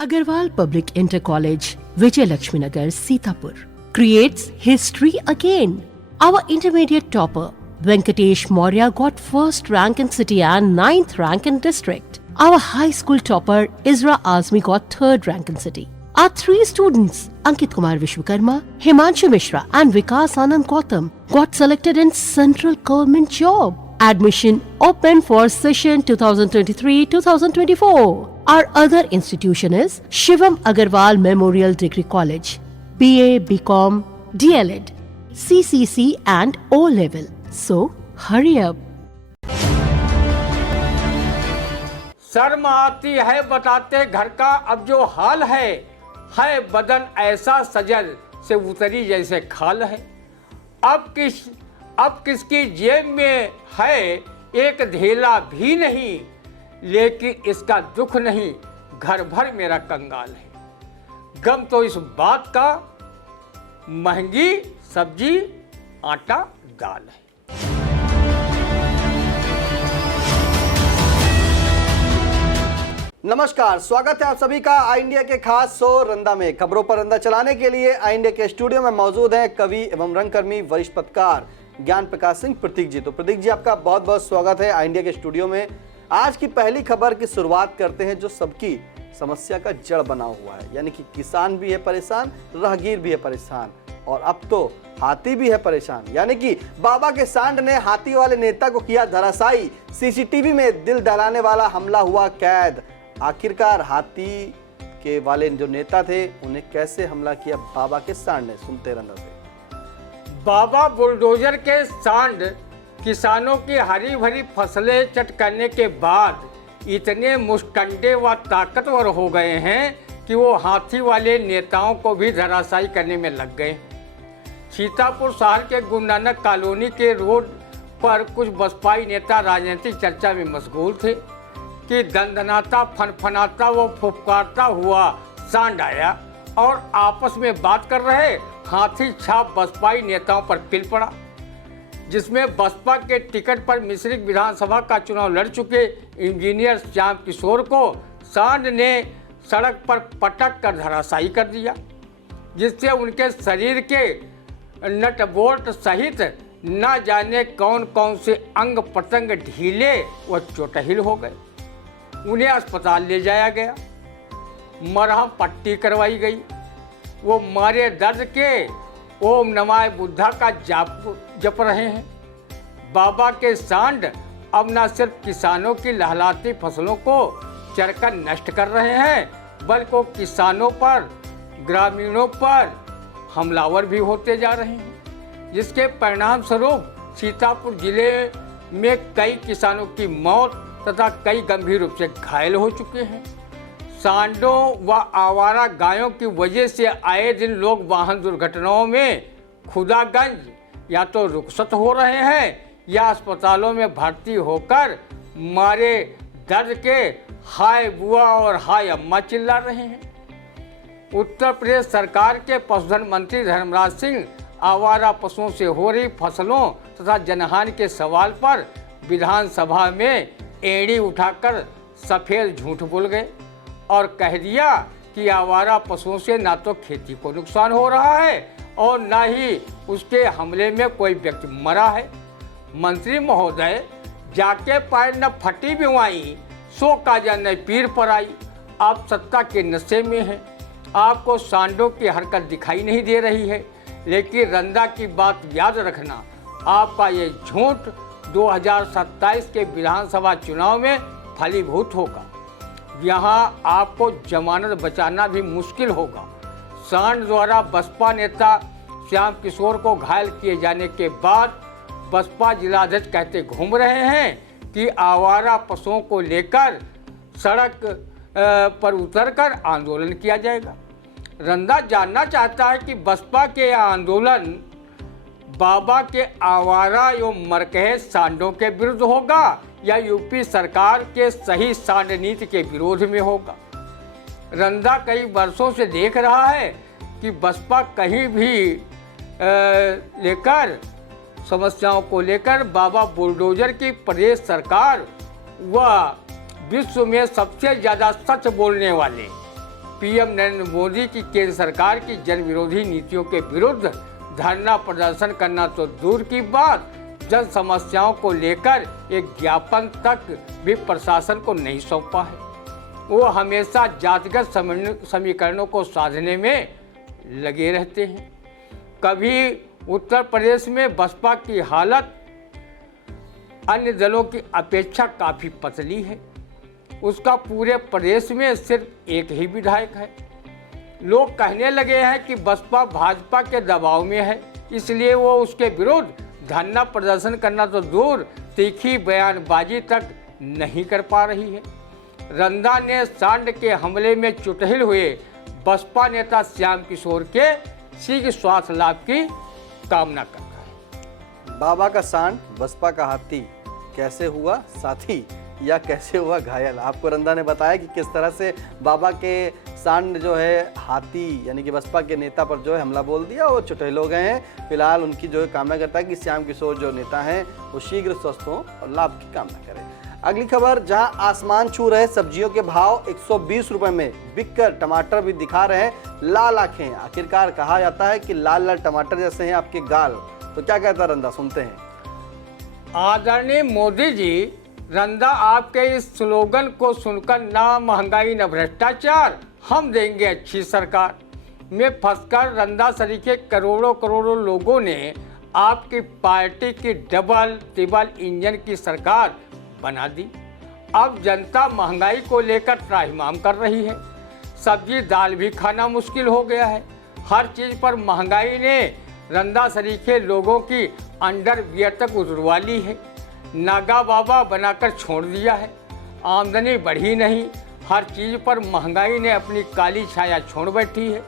Agarwal Public Inter College, Vijay Lakshmi Nagar, Sitapur, creates history again. Our intermediate topper, Venkatesh Maurya, got first rank in city and 9th rank in district. Our high school topper, Isra Azmi, got 3rd rank in city. Our 3 students, Ankit Kumar Vishwakarma, Himanshu Mishra and Vikas Anand Gautam, got selected in central government job. Admission open for session 2023-2024. Our other institution is Shivam Agarwal Memorial Degree College, BA, BCom, DLED, CCC and O level. So hurry up. शर्म आती है बताते घर का अब जो हाल है बदन ऐसा सजल से उतरी जैसे खाल है। अब किसकी जेब में है एक धेला भी नहीं, लेकिन इसका दुख नहीं घर भर मेरा कंगाल है। गम तो इस बात का महंगी सब्जी आटा दाल है। नमस्कार, स्वागत है आप सभी का आई इंडिया के खास शो रंदा में। खबरों पर रंदा चलाने के लिए आई इंडिया के स्टूडियो में मौजूद हैं कवि एवं रंगकर्मी वरिष्ठ पत्रकार ज्ञान प्रकाश सिंह प्रतीक जी। तो प्रतीक जी, आपका बहुत बहुत स्वागत है आई इंडिया के स्टूडियो में। आज की पहली खबर की शुरुआत करते हैं जो सबकी समस्या का जड़ बना हुआ है, यानी कि किसान भी है परेशान, राहगीर भी है परेशान और अब तो हाथी भी है परेशान। यानी कि बाबा के सांड ने हाथी वाले नेता को किया धराशायी, सीसीटीवी में दिल दहलाने वाला हमला हुआ कैद। आखिरकार हाथी के वाले जो नेता थे उन्हें कैसे हमला किया बाबा के सांड ने, सुनते रहना से। बाबा बुलडोजर के सांड किसानों की हरी भरी फसलें चट करने के बाद इतने मुस्टंडे व ताकतवर हो गए हैं कि वो हाथी वाले नेताओं को भी धराशायी करने में लग गए। सीतापुर शहर के गुरु नानक कॉलोनी के रोड पर कुछ बसपाई नेता राजनीतिक चर्चा में मशगूल थे कि दंदनाता फनफनाता व फुफकारता हुआ सांड आया और आपस में बात कर रहे हाथी छाप बसपाई नेताओं पर पिल पड़ा, जिसमें बसपा के टिकट पर मिश्रिख विधानसभा का चुनाव लड़ चुके इंजीनियर श्याम किशोर को सांड ने सड़क पर पटक कर धराशायी कर दिया, जिससे उनके शरीर के नट बोल्ट सहित न जाने कौन कौन से अंग प्रत्यंग ढीले व चोटहिल हो गए। उन्हें अस्पताल ले जाया गया, मरहम पट्टी करवाई गई। वो मारे दर्द के ओम नमाय बुद्धा का जप रहे हैं। बाबा के सांड अब न सिर्फ किसानों की लहलाती फसलों को चरकर नष्ट कर रहे हैं, बल्कि वो किसानों पर, ग्रामीणों पर हमलावर भी होते जा रहे हैं, जिसके परिणाम स्वरूप सीतापुर जिले में कई किसानों की मौत तथा कई गंभीर रूप से घायल हो चुके हैं। सांडों व आवारा गायों की वजह से आए दिन लोग वाहन दुर्घटनाओं में खुदागंज या तो रुखसत हो रहे हैं या अस्पतालों में भर्ती होकर मारे दर्द के हाय बुआ और हाय अम्मा चिल्ला रहे हैं। उत्तर प्रदेश सरकार के पशुधन मंत्री धर्मराज सिंह आवारा पशुओं से हो रही फसलों तथा जनहानि के सवाल पर विधानसभा में एड़ी उठाकर सफेद झूठ बोल गए और कह दिया कि आवारा पशुओं से ना तो खेती को नुकसान हो रहा है और ना ही उसके हमले में कोई व्यक्ति मरा है। मंत्री महोदय, जाके पैर न फटी बिवाई, सो काजा न पीर पर आई। आप सत्ता के नशे में हैं, आपको सांडों की हरकत दिखाई नहीं दे रही है, लेकिन रंदा की बात याद रखना, आपका ये झूठ 2027 के विधानसभा चुनाव में फलीभूत होगा। यहाँ आपको जमानत बचाना भी मुश्किल होगा। सांड द्वारा बसपा नेता श्याम किशोर को घायल किए जाने के बाद बसपा जिलाध्यक्ष कहते घूम रहे हैं कि आवारा पशुओं को लेकर सड़क पर उतरकर आंदोलन किया जाएगा। रंदा जानना चाहता है कि बसपा के आंदोलन बाबा के आवारा एवं मरकहे सांडों के विरुद्ध होगा या यूपी सरकार के सही सांड नीति के विरोध में होगा। रंदा कई वर्षों से देख रहा है कि बसपा कहीं भी लेकर समस्याओं को लेकर बाबा बुलडोजर की प्रदेश सरकार व विश्व में सबसे ज़्यादा सच बोलने वाले पीएम नरेंद्र मोदी की केंद्र सरकार की जन विरोधी नीतियों के विरुद्ध धरना प्रदर्शन करना तो दूर की बात, जन समस्याओं को लेकर एक ज्ञापन तक भी प्रशासन को नहीं सौंपा है। वो हमेशा जातिगत समीकरणों को साधने में लगे रहते हैं। कभी उत्तर प्रदेश में बसपा की हालत अन्य दलों की अपेक्षा काफ़ी पतली है। उसका पूरे प्रदेश में सिर्फ एक ही विधायक है। लोग कहने लगे हैं कि बसपा भाजपा के दबाव में है, इसलिए वो उसके विरुद्ध धरना प्रदर्शन करना तो दूर तीखी बयानबाजी तक नहीं कर पा रही है। रंदा ने सांड के हमले में चुटहिल हुए बसपा नेता श्याम किशोर के शीघ्र स्वास्थ्य लाभ की कामना कर रहा है। बाबा का सांड बसपा का हाथी कैसे हुआ साथी या कैसे हुआ घायल? आपको रंदा ने बताया कि किस तरह से बाबा के सांड जो है हाथी यानी कि बसपा के नेता पर जो है हमला बोल दिया, वो चुटहिल हो गए हैं। फिलहाल उनकी जो है कामना करता है कि श्याम किशोर जो नेता हैं वो शीघ्र स्वस्थ हों और लाभ की कामना करें। अगली खबर, जहां आसमान छू रहे सब्जियों के भाव 120 रुपए में बिककर टमाटर भी दिखा रहे हैं लाल आंखें। आखिरकार कहा जाता है कि लाल लाल टमाटर जैसे हैं आपके गाल। तो क्या कहता है रंदा, सुनते हैं। आदरणीय मोदी जी, रंदा आपके इस स्लोगन को सुनकर ना महंगाई न भ्रष्टाचार, हम देंगे अच्छी सरकार में फंसकर रंदा सरीखे करोड़ों करोड़ों लोगों ने आपकी पार्टी की डबल ट्रिपल इंजन की सरकार बना दी। अब जनता महंगाई को लेकर त्राहिमाम कर रही है। सब्जी दाल भी खाना मुश्किल हो गया है। हर चीज़ पर महंगाई ने रंदा सरीखे लोगों की अंडरवियर तक उतरवा ली है, नागा बाबा बनाकर छोड़ दिया है। आमदनी बढ़ी नहीं, हर चीज़ पर महंगाई ने अपनी काली छाया छोड़ बैठी है।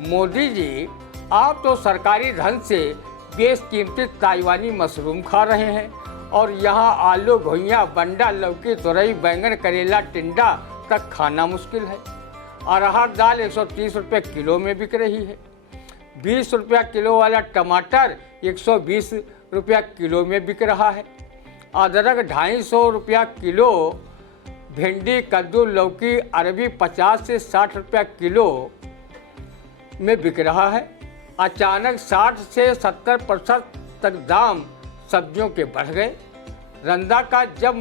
मोदी जी, आप तो सरकारी धन से बेशकीमती ताइवानी मशरूम खा रहे हैं और यहाँ आलू घुइयाँ बंडा लौकी तुरई बैंगन करेला टिंडा तक खाना मुश्किल है। अरहर दाल 130 रुपये किलो में बिक रही है। 20 रुपया किलो वाला टमाटर 120 रुपया किलो में बिक रहा है। अदरक 250 रुपया किलो, भिंडी कद्दू लौकी अरबी 50 से 60 रुपया किलो में बिक रहा है। अचानक 60 से 70% तक दाम सब्जियों के बढ़ गए। रंदा का जब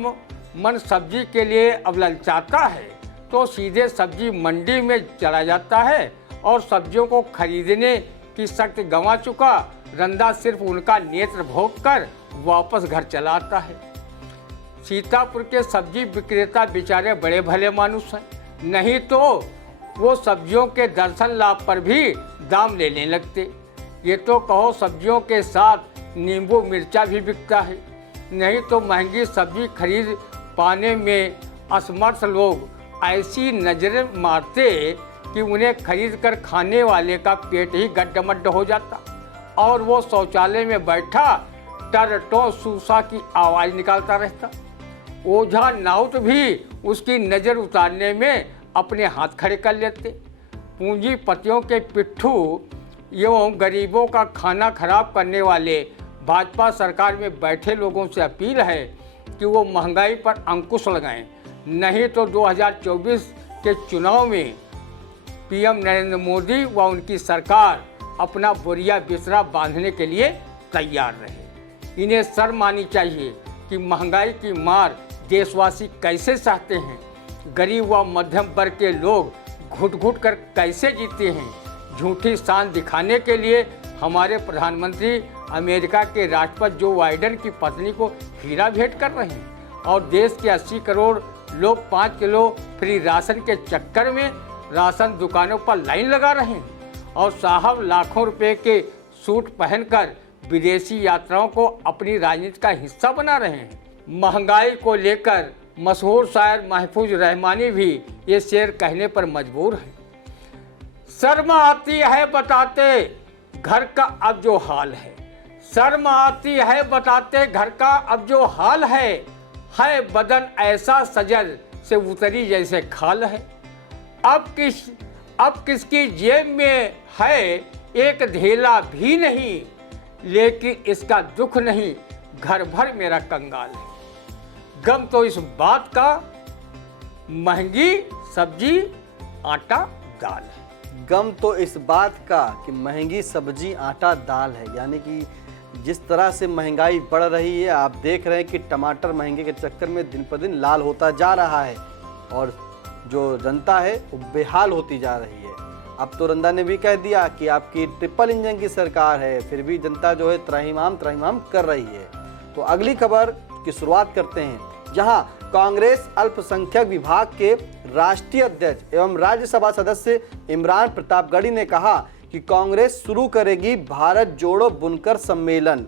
मन सब्जी के लिए अब ललचाता है तो सीधे सब्जी मंडी में चला जाता है और सब्जियों को खरीदने की शक्ति गंवा चुका रंदा सिर्फ उनका नेत्र भोग कर वापस घर चला आता है। सीतापुर के सब्जी विक्रेता बेचारे बड़े भले मानुस हैं, नहीं तो वो सब्जियों के दर्शन लाभ पर भी दाम लेने लगते। ये तो कहो सब्जियों के साथ नींबू मिर्चा भी बिकता है, नहीं तो महंगी सब्जी खरीद पाने में असमर्थ लोग ऐसी नजरें मारते कि उन्हें खरीद कर खाने वाले का पेट ही गड्ढमड्ढ हो जाता और वो शौचालय में बैठा टरटो सूसा की आवाज़ निकालता रहता। ओझा नाउत भी उसकी नज़र उतारने में अपने हाथ खड़े कर लेते। पूंजीपतियों के पिट्ठू एवं गरीबों का खाना खराब करने वाले भाजपा सरकार में बैठे लोगों से अपील है कि वो महंगाई पर अंकुश लगाएं, नहीं तो 2024 के चुनाव में पीएम नरेंद्र मोदी व उनकी सरकार अपना बोरिया बिस्तरा बांधने के लिए तैयार रहे। इन्हें शर्म आनी चाहिए कि महंगाई की मार देशवासी कैसे सहते हैं। गरीब व मध्यम वर्ग के लोग घुट घुट कर कैसे जीते हैं। झूठी शान दिखाने के लिए हमारे प्रधानमंत्री अमेरिका के राष्ट्रपति जो बाइडेन की पत्नी को हीरा भेंट कर रहे हैं और देश के 80 करोड़ लोग 5 किलो फ्री राशन के चक्कर में राशन दुकानों पर लाइन लगा रहे हैं और साहब लाखों रुपए के सूट पहनकर विदेशी यात्राओं को अपनी राजनीति का हिस्सा बना रहे हैं। महंगाई को लेकर मशहूर शायर महफूज रहमानी भी ये शेर कहने पर मजबूर है। शर्म आती है बताते घर का अब जो हाल है, शर्म आती है बताते घर का अब जो हाल है बदन ऐसा सजल से उतरी जैसे खाल है। अब किसकी जेब में है एक ढेला भी नहीं, लेकिन इसका दुख नहीं घर भर मेरा कंगाल है। गम तो इस बात का महंगी सब्जी आटा दाल है। गम तो इस बात का कि महंगी सब्जी आटा दाल है, यानी कि जिस तरह से महंगाई बढ़ रही है, आप देख रहे हैं कि टमाटर महंगे के चक्कर में दिन पर दिन लाल होता जा रहा है और जो जनता है वो बेहाल होती जा रही है। अब तो रंदा ने भी कह दिया कि आपकी ट्रिपल इंजन की सरकार है, फिर भी जनता जो है त्राहिमाम कर रही है। तो अगली खबर की शुरुआत करते हैं, जहां कांग्रेस अल्पसंख्यक विभाग के राष्ट्रीय अध्यक्ष एवं राज्यसभा सदस्य इमरान प्रतापगढ़ी ने कहा कि कांग्रेस शुरू करेगी भारत जोड़ो बुनकर सम्मेलन।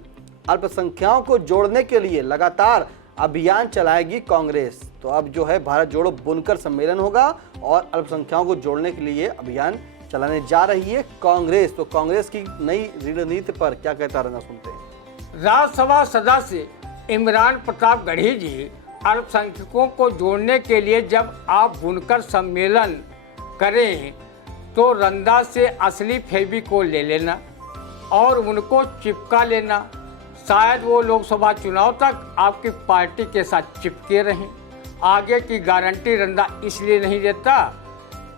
अल्पसंख्यकों को जोड़ने के लिए लगातार अभियान चलाएगी कांग्रेस। तो अब जो है भारत जोड़ो बुनकर सम्मेलन होगा और अल्पसंख्यकों को जोड़ने के लिए अभियान चलाने जा रही है कांग्रेस। तो कांग्रेस की नई रणनीति पर क्या कहता रहना सुनते हैं। राज्यसभा सदस्य इमरान प्रतापगढ़ी जी अल्पसंख्यकों को जोड़ने के लिए जब आप बुनकर सम्मेलन करें तो रंदा से असली फेविकोल ले लेना और उनको चिपका लेना। शायद वो लोकसभा चुनाव तक आपकी पार्टी के साथ चिपके रहें। आगे की गारंटी रंदा इसलिए नहीं देता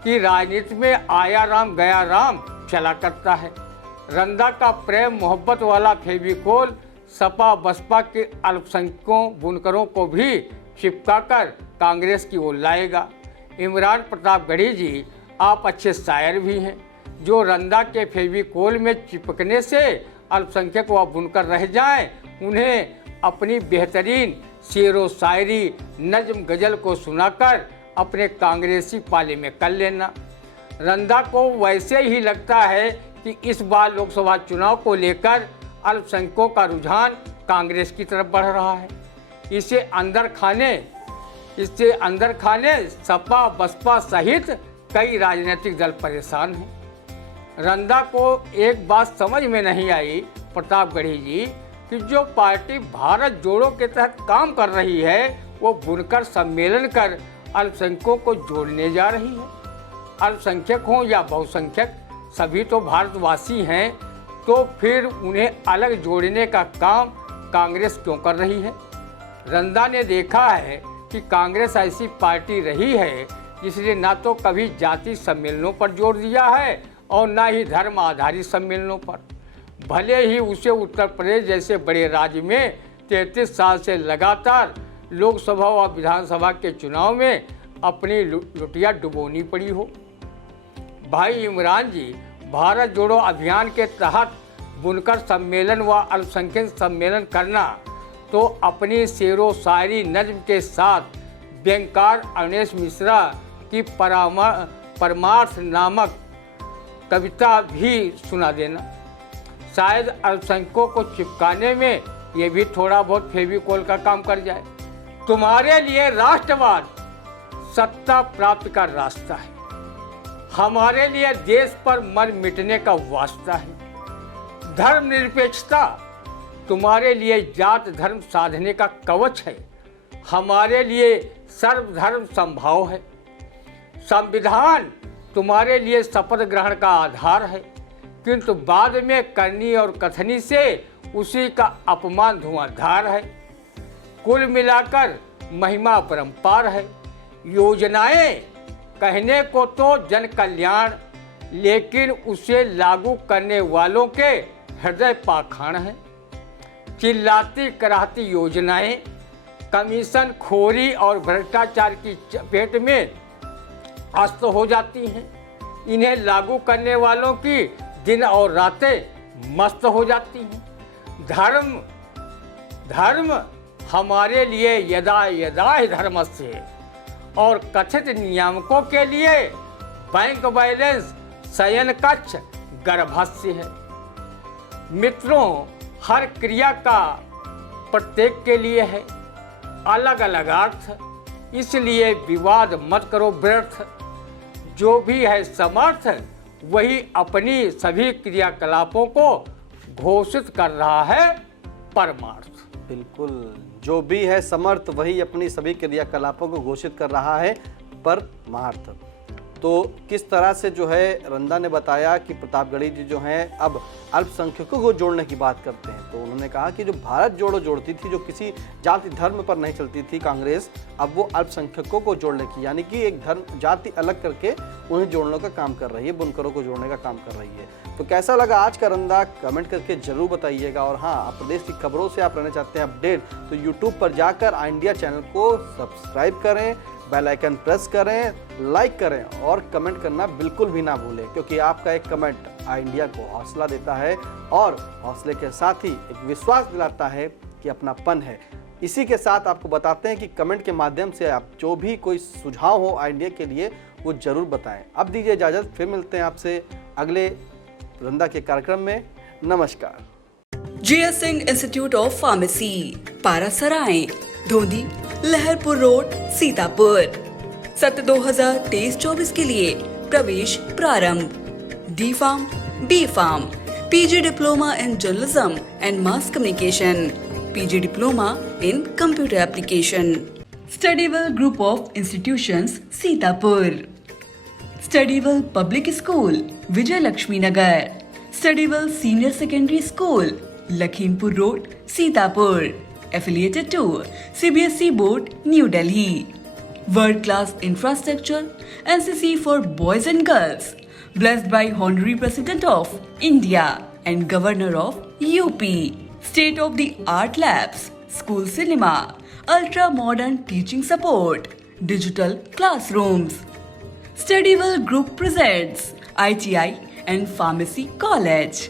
कि राजनीति में आया राम गया राम चला करता है। रंदा का प्रेम मोहब्बत वाला फेविकोल सपा बसपा के अल्पसंख्यकों बुनकरों को भी चिपकाकर कांग्रेस की ओर लाएगा। इमरान प्रतापगढ़ी जी आप अच्छे शायर भी हैं। जो रंदा के फेविकोल में चिपकने से अल्पसंख्यक व बुनकर रह जाएं, उन्हें अपनी बेहतरीन शेरो शायरी नज्म गज़ल को सुनाकर अपने कांग्रेसी पाले में कर लेना। रंदा को वैसे ही लगता है कि इस बार लोकसभा चुनाव को लेकर अल्पसंख्यकों का रुझान कांग्रेस की तरफ बढ़ रहा है। इससे अंदर खाने सपा बसपा सहित कई राजनीतिक दल परेशान हैं। रंदा को एक बात समझ में नहीं आई प्रतापगढ़ी जी कि जो पार्टी भारत जोड़ो के तहत काम कर रही है वो बुनकर सम्मेलन कर अल्पसंख्यकों को जोड़ने जा रही है। अल्पसंख्यक हों या बहुसंख्यक सभी तो भारतवासी हैं, तो फिर उन्हें अलग जोड़ने का काम कांग्रेस क्यों कर रही है। रंदा ने देखा है कि कांग्रेस ऐसी पार्टी रही है जिसने ना तो कभी जाति सम्मेलनों पर जोर दिया है और ना ही धर्म आधारित सम्मेलनों पर। भले ही उसे उत्तर प्रदेश जैसे बड़े राज्य में 33 साल से लगातार लोकसभा व विधानसभा के चुनाव में अपनी लुटिया डुबोनी पड़ी हो। भाई इमरान जी, भारत जोड़ो अभियान के तहत बुनकर सम्मेलन व अल्पसंख्यक सम्मेलन करना तो अपनी शेरो शायरी नज्म के साथ व्यंगकार अवनीश मिश्रा की परमार्थ नामक कविता भी सुना देना। शायद अल्पसंख्यकों को चिपकाने में ये भी थोड़ा बहुत फेविकोल का काम कर जाए। तुम्हारे लिए राष्ट्रवाद सत्ता प्राप्ति का रास्ता है, हमारे लिए देश पर मर मिटने का वास्ता है। धर्मनिरपेक्षता तुम्हारे लिए जात धर्म साधने का कवच है, हमारे लिए सर्वधर्म संभाव है। संविधान तुम्हारे लिए शपथ ग्रहण का आधार है, किंतु बाद में करनी और कथनी से उसी का अपमान धुआंधार है। कुल मिलाकर महिमा अपरंपार है। योजनाएं कहने को तो जन कल्याण, लेकिन उसे लागू करने वालों के हृदय पाखंड हैं। चिल्लाती कराहती योजनाएं कमीशन खोरी और भ्रष्टाचार की चपेट में अस्त हो जाती हैं। इन्हें लागू करने वालों की दिन और रातें मस्त हो जाती हैं। धर्म हमारे यदा यदा ही धर्मस्य और कथित नियामकों के लिए बैंक बैलेंस शयन कक्ष गर्भस्य है। मित्रों, हर क्रिया का प्रत्येक के लिए है अलग अलग अर्थ, इसलिए विवाद मत करो व्यर्थ। जो भी है समर्थ वही अपनी सभी क्रियाकलापों को घोषित कर रहा है परमार्थ। बिल्कुल, जो भी है समर्थ वही अपनी सभी क्रियाकलापों को घोषित कर रहा है परमार्थ। तो किस तरह से जो है रंदा ने बताया कि प्रतापगढ़ी जी जो हैं अब अल्पसंख्यकों को जोड़ने की बात करते हैं। तो उन्होंने कहा कि जो भारत जोड़ो जोड़ती थी, जो किसी जाति धर्म पर नहीं चलती थी कांग्रेस, अब वो अल्पसंख्यकों को जोड़ने की, यानी कि एक धर्म जाति अलग करके उन्हें जोड़ने का काम कर रही है, बुनकरों को जोड़ने का काम कर रही है। तो कैसा लगा आज का रंदा, कमेंट करके जरूर बताइएगा। और हाँ, आप प्रदेश की खबरों से आप रहना चाहते हैं अपडेट, तो यूट्यूब पर जाकर आई इंडिया चैनल को सब्सक्राइब करें, बेल आइकन प्रेस करें, लाइक करें और कमेंट करना बिल्कुल भी ना भूलें, क्योंकि आपका एक कमेंट आई इंडिया को हौसला देता है और हौसले के साथ ही एक विश्वास दिलाता है कि अपनापन है। इसी के साथ आपको बताते हैं कि कमेंट के माध्यम से आप जो भी कोई सुझाव हो आई इंडिया के लिए वो जरूर बताएं। अब दीजिए इजाजत, फिर मिलते हैं आपसे अगले रंदा के कार्यक्रम में। नमस्कार। GS Singh institute of pharmacy, Parasrai, Dhondhi, Laharpur road, Sitapur. सत्र 2023-24 के लिए प्रवेश प्रारंभ। D Farm, B Farm, PG diploma in journalism and mass communication, PG diploma in computer application. Studywell group of institutions, Sitapur. Studywell public school, Vijay Laxmi Nagar. Studywell senior secondary school, Lakhimpur road, Sitapur. Affiliated to CBSE Board, New Delhi. World class infrastructure, NCC for boys and girls. Blessed by Honorary President of India and Governor of UP. State of the art labs, school cinema, ultra modern teaching support, digital classrooms. Studywell Group presents ITI and Pharmacy College.